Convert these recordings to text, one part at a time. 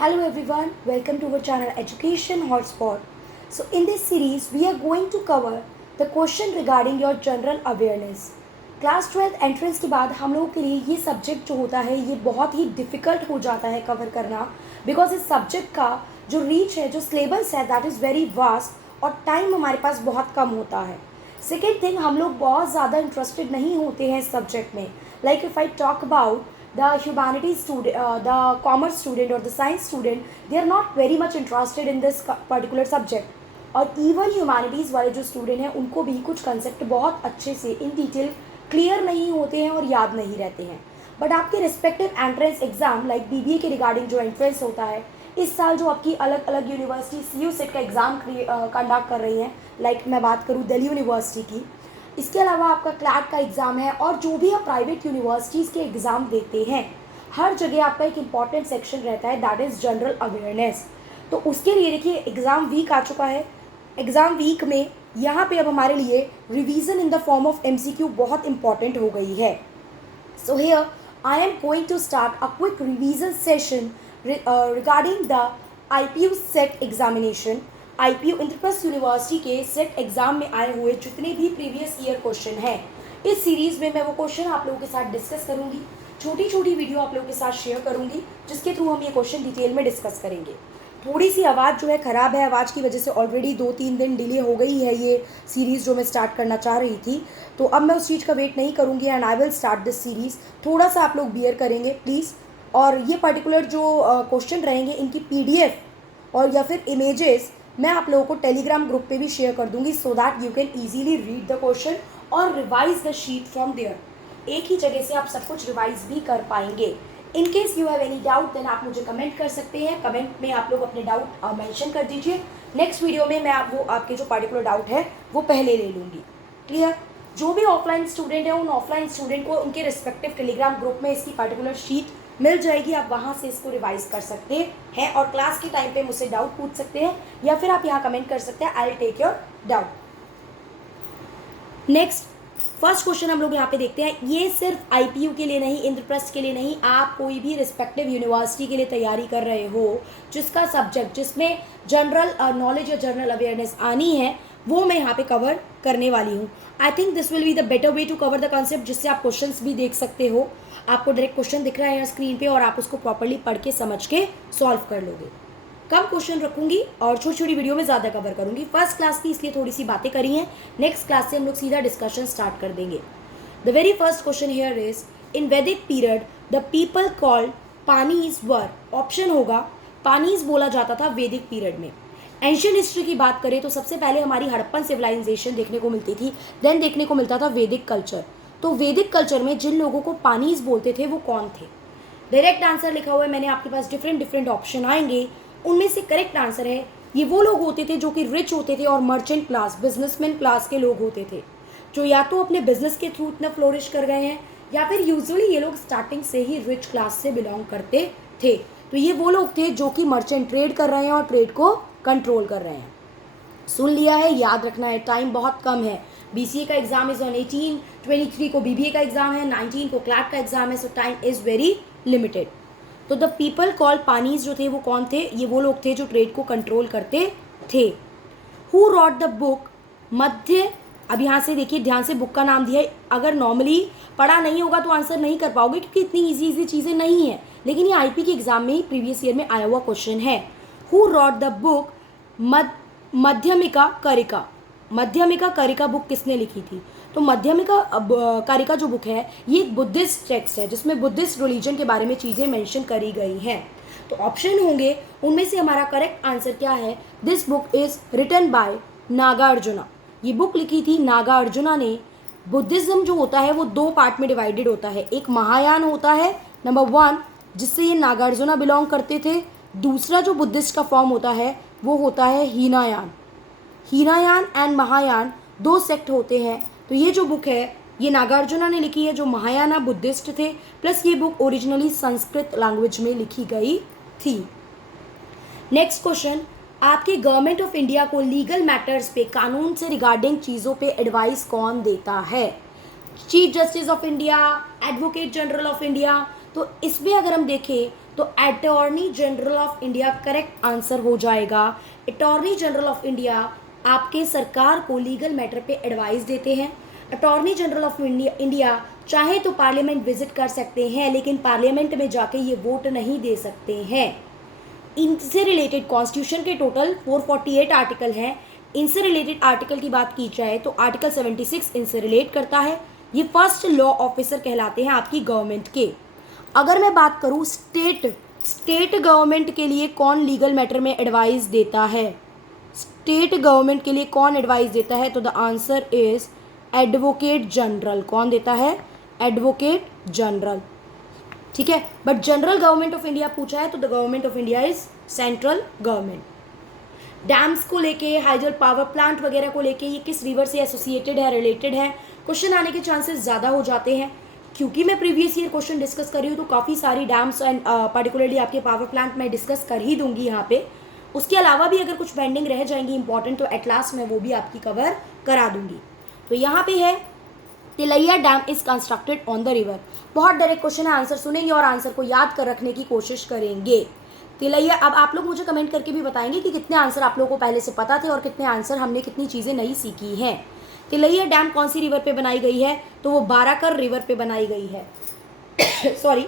Hello everyone, welcome to our channel Education Hotspot. So in this series we are going to cover the question regarding your general awareness. Class 12th entrance के बाद हम लोगों के लिए ये subject जो होता है ये बहुत ही डिफ़िकल्ट हो जाता है कवर करना, बिकॉज इस सब्जेक्ट का जो रीच है, जो सिलेबस है, दैट इज़ वेरी वास्ट और टाइम हमारे पास बहुत कम होता है. सेकेंड थिंग, हम लोग बहुत ज़्यादा इंटरेस्टेड नहीं होते हैं इस सब्जेक्ट में. Like if I talk about the humanities student, the commerce student or the science student, they are not very much interested in this particular subject. और इवन ह्यूमैनिटीज़ वाले जो स्टूडेंट हैं उनको भी कुछ कंसेप्ट बहुत अच्छे से इन डिटेल क्लियर नहीं होते हैं और याद नहीं रहते हैं. बट आपके respective entrance exam like BBA के रिगार्डिंग जो एंट्रेंस होता है, इस साल जो आपकी अलग अलग यूनिवर्सिटी सीयू सेट का एग्ज़ाम कंडक्ट कर रही हैं, लाइक मैं बात करूँ दिल्ली यूनिवर्सिटी की, इसके अलावा आपका क्लैट का एग्ज़ाम है और जो भी आप प्राइवेट यूनिवर्सिटीज़ के एग्ज़ाम देते हैं, हर जगह आपका एक इम्पॉर्टेंट सेक्शन रहता है, दैट इज़ जनरल अवेयरनेस. तो उसके लिए देखिए एग्ज़ाम वीक आ चुका है. एग्ज़ाम वीक में यहाँ पे अब हमारे लिए revision in the form of MCQ बहुत इंपॉर्टेंट हो गई है. So here I am going to start a quick revision session regarding the IPU CET examination. IPU Indraprastha university के सेट एग्ज़ाम में आए हुए जितने भी प्रीवियस ईयर क्वेश्चन हैं, इस सीरीज़ में मैं वो क्वेश्चन आप लोगों के साथ डिस्कस करूंगी. छोटी छोटी वीडियो आप लोगों के साथ शेयर करूंगी जिसके थ्रू हम ये क्वेश्चन डिटेल में डिस्कस करेंगे. थोड़ी सी आवाज़ जो है ख़राब है, आवाज़ की वजह से ऑलरेडी 2-3 दिन डिले हो गई है ये सीरीज़ जो मैं स्टार्ट करना चाह रही थी. तो अब मैं उस चीज़ का वेट नहीं करूँगी and I will start this series. थोड़ा सा आप लोग बियर करेंगे प्लीज़. और ये पर्टिकुलर जो क्वेश्चन रहेंगे इनकी PDF और या फिर इमेजेस मैं आप लोगों को टेलीग्राम ग्रुप पे भी शेयर कर दूंगी, so that you can easily read the question और revise the sheet from there. एक ही जगह से आप सब कुछ रिवाइज भी कर पाएंगे. In case you have any doubt then आप मुझे कमेंट कर सकते हैं. कमेंट में आप लोग अपने डाउट मेंशन कर दीजिए. नेक्स्ट वीडियो में मैं वो आपके जो पार्टिकुलर डाउट है वो पहले ले लूँगी. क्लियर? जो भी ऑफलाइन स्टूडेंट है उन ऑफलाइन स्टूडेंट को उनके रिस्पेक्टिव टेलीग्राम ग्रुप में इसकी पर्टिकुलर शीट मिल जाएगी. आप वहाँ से इसको रिवाइज कर सकते हैं और क्लास के टाइम पे मुझसे डाउट पूछ सकते हैं या फिर आप यहाँ कमेंट कर सकते हैं. I will take your doubt. Next first question हम लोग यहाँ पे देखते हैं. ये सिर्फ IPU के लिए नहीं, इंद्रप्रस्थ के लिए नहीं, आप कोई भी रिस्पेक्टिव यूनिवर्सिटी के लिए तैयारी कर रहे हो जिसका सब्जेक्ट जिसमें जनरल नॉलेज या जनरल अवेयरनेस आनी है, वो मैं यहाँ पे कवर करने वाली हूँ. I think this will be the better way to cover the concept, जिससे आप क्वेश्चंस भी देख सकते हो. आपको डायरेक्ट क्वेश्चन दिख रहा है स्क्रीन पे और आप उसको प्रॉपर्ली पढ़ के समझ के सॉल्व कर लोगे. कम क्वेश्चन रखूंगी और छोटी छोटी वीडियो में ज़्यादा कवर करूंगी. फर्स्ट क्लास की इसलिए थोड़ी सी बातें करी हैं. नेक्स्ट क्लास से हम लोग सीधा डिस्कशन स्टार्ट कर देंगे. The very first question here is, in Vedic period the people called Panis were. Option होगा पानीज बोला जाता था वैदिक पीरियड में. एंशियंट हिस्ट्री की बात करें तो सबसे पहले हमारी हड़प्पन सिविलाइजेशन देखने को मिलती थी, देन देखने को मिलता था वैदिक कल्चर. तो वैदिक कल्चर में जिन लोगों को पानीज बोलते थे वो कौन थे? डायरेक्ट आंसर लिखा हुआ है मैंने आपके पास. डिफरेंट ऑप्शन आएंगे, उनमें से करेक्ट आंसर है ये वो लोग होते थे जो कि रिच होते थे और मर्चेंट क्लास, बिजनेसमैन क्लास के लोग होते थे, जो या तो अपने बिजनेस के थ्रू इतना फ्लोरिश कर गए हैं या फिर यूजुअली ये लोग स्टार्टिंग से ही रिच क्लास से बिलोंग करते थे. तो ये वो लोग थे जो कि मर्चेंट ट्रेड कर रहे हैं और ट्रेड को कंट्रोल कर रहे हैं. सुन लिया है, याद रखना है, टाइम बहुत कम है. BCA का एग्जाम इज ऑन 18, 23 को BBA का एग्जाम है, 19 को क्लैट का एग्जाम है, सो टाइम इज़ वेरी लिमिटेड. तो द पीपल कॉल पानीज जो थे वो कौन थे? ये वो लोग थे जो ट्रेड को कंट्रोल करते थे. हु रॉट द बुक मध्य. अब यहाँ से देखिए ध्यान से, बुक का नाम दिया है. अगर नॉर्मली पढ़ा नहीं होगा तो आंसर नहीं कर पाओगे क्योंकि इतनी ईजी चीज़ें नहीं है, लेकिन ये IP के एग्जाम में ही प्रीवियस ईयर में आया हुआ क्वेश्चन है. हु रॉट द बुक मध्यमिका कारिका. मध्यमिका कारिका बुक किसने लिखी थी? तो मध्यमिका कारिका जो बुक है ये एक बुद्धिस्ट टेक्स्ट है जिसमें बुद्धिस्ट रिलीजन के बारे में चीज़ें मेंशन करी गई हैं. तो ऑप्शन होंगे, उनमें से हमारा करेक्ट आंसर क्या है? This book is written by Nagarjuna. ये बुक लिखी थी नागार्जुना ने. बुद्धिज़्म जो होता है वो 2 पार्ट में डिवाइडेड होता है. एक महायान होता है नंबर 1, जिससे ये नागार्जुना बिलोंग करते थे. दूसरा जो बुद्धिस्ट का फॉर्म होता है वो होता है हीनायान. हीनायान एंड महायान 2 सेक्ट होते हैं. तो ये जो बुक है ये नागार्जुना ने लिखी है जो महायाना बुद्धिस्ट थे, प्लस ये बुक ओरिजिनली संस्कृत लैंग्वेज में लिखी गई थी. नेक्स्ट क्वेश्चन, आपके गवर्नमेंट ऑफ इंडिया को लीगल मैटर्स पे, कानून से रिगार्डिंग चीज़ों पे एडवाइस कौन देता है? Chief justice of India, advocate general of India. तो इसमें अगर हम देखें तो attorney general of India correct answer हो जाएगा। अटॉर्नी जनरल ऑफ इंडिया आपके सरकार को लीगल मैटर पे एडवाइस देते हैं। अटॉर्नी जनरल ऑफ इंडिया चाहे तो पार्लियामेंट विजिट कर सकते हैं, लेकिन पार्लियामेंट में जाके ये वोट नहीं दे सकते हैं। इनसे रिलेटेड कॉन्स्टिट्यूशन के टोटल 448 आर्टिकल हैं। इनसे रिलेटेड आर्टिकल की बात की जाए तो आर्टिकल 76 इनसे रिलेट करता है। ये फर्स्ट लॉ ऑफिसर कहलाते हैं आपकी गवर्नमेंट के। अगर मैं बात करूँ स्टेट गवर्नमेंट के लिए कौन लीगल मैटर में एडवाइस देता है, स्टेट गवर्नमेंट के लिए कौन एडवाइस देता है, तो the answer is advocate general. कौन देता है? Advocate general. ठीक है, but general government of India पूछा है तो the government of India is central government. Dams को लेके, हाइडल पावर प्लांट वगैरह को लेके ये किस रिवर से एसोसिएटेड है, रिलेटेड है, क्वेश्चन आने के चांसेस ज़्यादा हो जाते हैं। क्योंकि मैं प्रीवियस ईयर क्वेश्चन डिस्कस कर रही हूँ तो काफ़ी सारी डैम्स एंड पर्टिकुलरली आपके पावर प्लांट मैं डिस्कस कर ही दूंगी यहाँ पे। उसके अलावा भी अगर कुछ पेंडिंग रह जाएंगी इंपॉर्टेंट तो एट लास्ट मैं वो भी आपकी कवर करा दूंगी। तो यहाँ पे है Tilaiya dam is constructed on the river. बहुत डायरेक्ट क्वेश्चन है, आंसर सुनेंगे और आंसर को याद कर रखने की कोशिश करेंगे। तिलैया, अब आप लोग मुझे कमेंट करके भी बताएंगे कि कितने आंसर आप लोगों को पहले से पता थे और कितने आंसर हमने कितनी चीज़ें नई सीखी हैं। तिलैया डैम कौन सी रिवर पे बनाई गई है, तो वो बाराकर रिवर पे बनाई गई है। Sorry,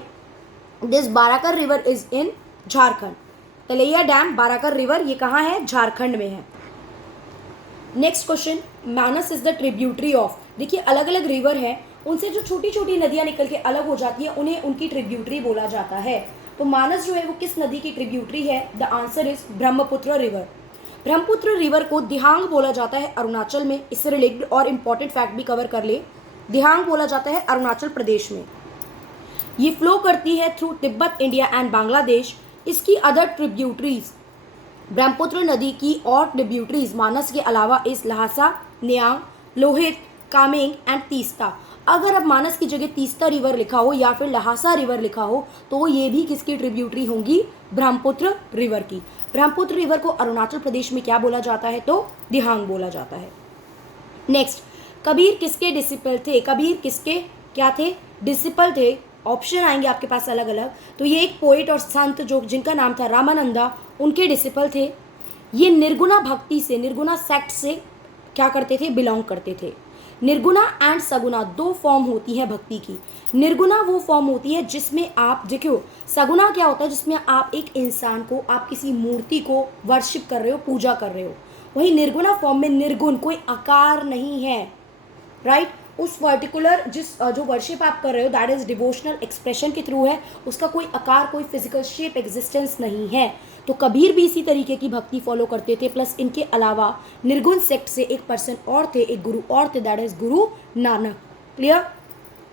this Barakar river is in Jharkhand. Tilaiya dam Barakar river ये कहाँ है? झारखंड में है। Next question, Manas is the tributary of. देखिए अलग अलग रिवर है, उनसे जो छोटी छोटी नदियाँ निकल के अलग हो जाती है उन्हें उनकी ट्रिब्यूटरी बोला जाता है। तो मानस जो है वो किस नदी की ट्रिब्यूटरी है? The answer is Brahmaputra river. Brahmaputra river को दिहांग बोला जाता है अरुणाचल में। इससे रिलेटेड और इम्पॉर्टेंट फैक्ट भी कवर कर ले। दिहांग बोला जाता है अरुणाचल प्रदेश में। ये फ्लो करती है through Tibet, India and Bangladesh. इसकी अदर ट्रिब्यूटरीज, ब्रह्मपुत्र नदी की और ट्रिब्यूटरीज मानस के अलावा इस लहासा, न्यांग, लोहित, कामेंग एंड तीस्ता। अगर अब मानस की जगह तीस्ता रिवर लिखा हो या फिर लहासा रिवर लिखा हो तो ये भी किसकी ट्रिब्यूटरी होंगी? ब्रह्मपुत्र रिवर की। ब्रह्मपुत्र रिवर को अरुणाचल प्रदेश में क्या बोला जाता है? तो दिहांग बोला जाता है। नेक्स्ट, कबीर किसके डिसिपल थे? कबीर किसके क्या थे? डिसिपल थे। ऑप्शन आएंगे आपके पास अलग अलग। तो ये एक पोइट और संत जो जिनका नाम था रामानंदा, उनके डिसिपल थे। ये निर्गुणा भक्ति से, निर्गुणा सेक्ट से क्या करते थे? बिलोंग करते थे। निर्गुणा एंड सगुणा दो फॉर्म होती है भक्ति की। निर्गुणा वो फॉर्म होती है जिसमें आप देखो, सगुणा क्या होता है? जिसमें आप एक इंसान को, आप किसी मूर्ति को वर्शिप कर रहे हो, पूजा कर रहे हो। वहीं निर्गुणा फॉर्म में निर्गुण, कोई आकार नहीं है, राइट? उस पर्टिकुलर जो वर्शिप आप कर रहे हो दैट इज डिवोशनल एक्सप्रेशन के थ्रू है, उसका कोई आकार, कोई फिजिकल शेप एग्जिस्टेंस नहीं है। तो कबीर भी इसी तरीके की भक्ति फॉलो करते थे। प्लस इनके अलावा निर्गुण सेक्ट से एक पर्सन और थे, एक गुरु और थे, that is Guru Nanak. Clear?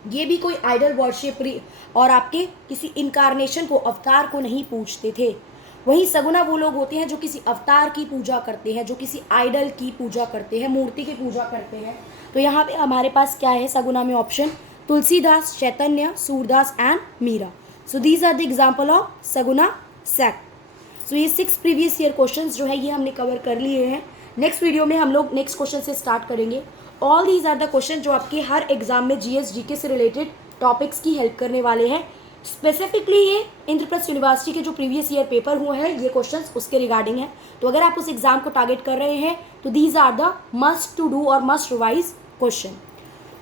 ये भी कोई आइडल वर्शिप और आपके किसी इनकारनेशन को, अवतार को नहीं पूजते थे। वहीं सगुना वो लोग होते हैं जो किसी अवतार की पूजा करते हैं, जो किसी आइडल की पूजा करते हैं, मूर्ति की पूजा करते हैं। तो यहाँ पे हमारे पास क्या है सगुना में? Option Tulsidas, Chaitanya, Surdas and Meera. So these are the example of Saguna sect. So ये 6 प्रीवियस ईयर क्वेश्चंस जो है ये हमने कवर कर लिए हैं। नेक्स्ट वीडियो में हम लोग नेक्स्ट क्वेश्चन से स्टार्ट करेंगे। All these are the question जो आपके हर एग्जाम में जीएस जीके से रिलेटेड टॉपिक्स की हेल्प करने वाले हैं। स्पेसिफिकली ये इंद्रप्रस्थ यूनिवर्सिटी के जो प्रीवियस ईयर पेपर हुए हैं ये क्वेश्चंस उसके रिगार्डिंग है। तो अगर आप उस एग्जाम को टारगेट कर रहे हैं तो these are the must to do और must revise question.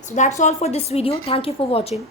So that's all for this video. Thank you for watching.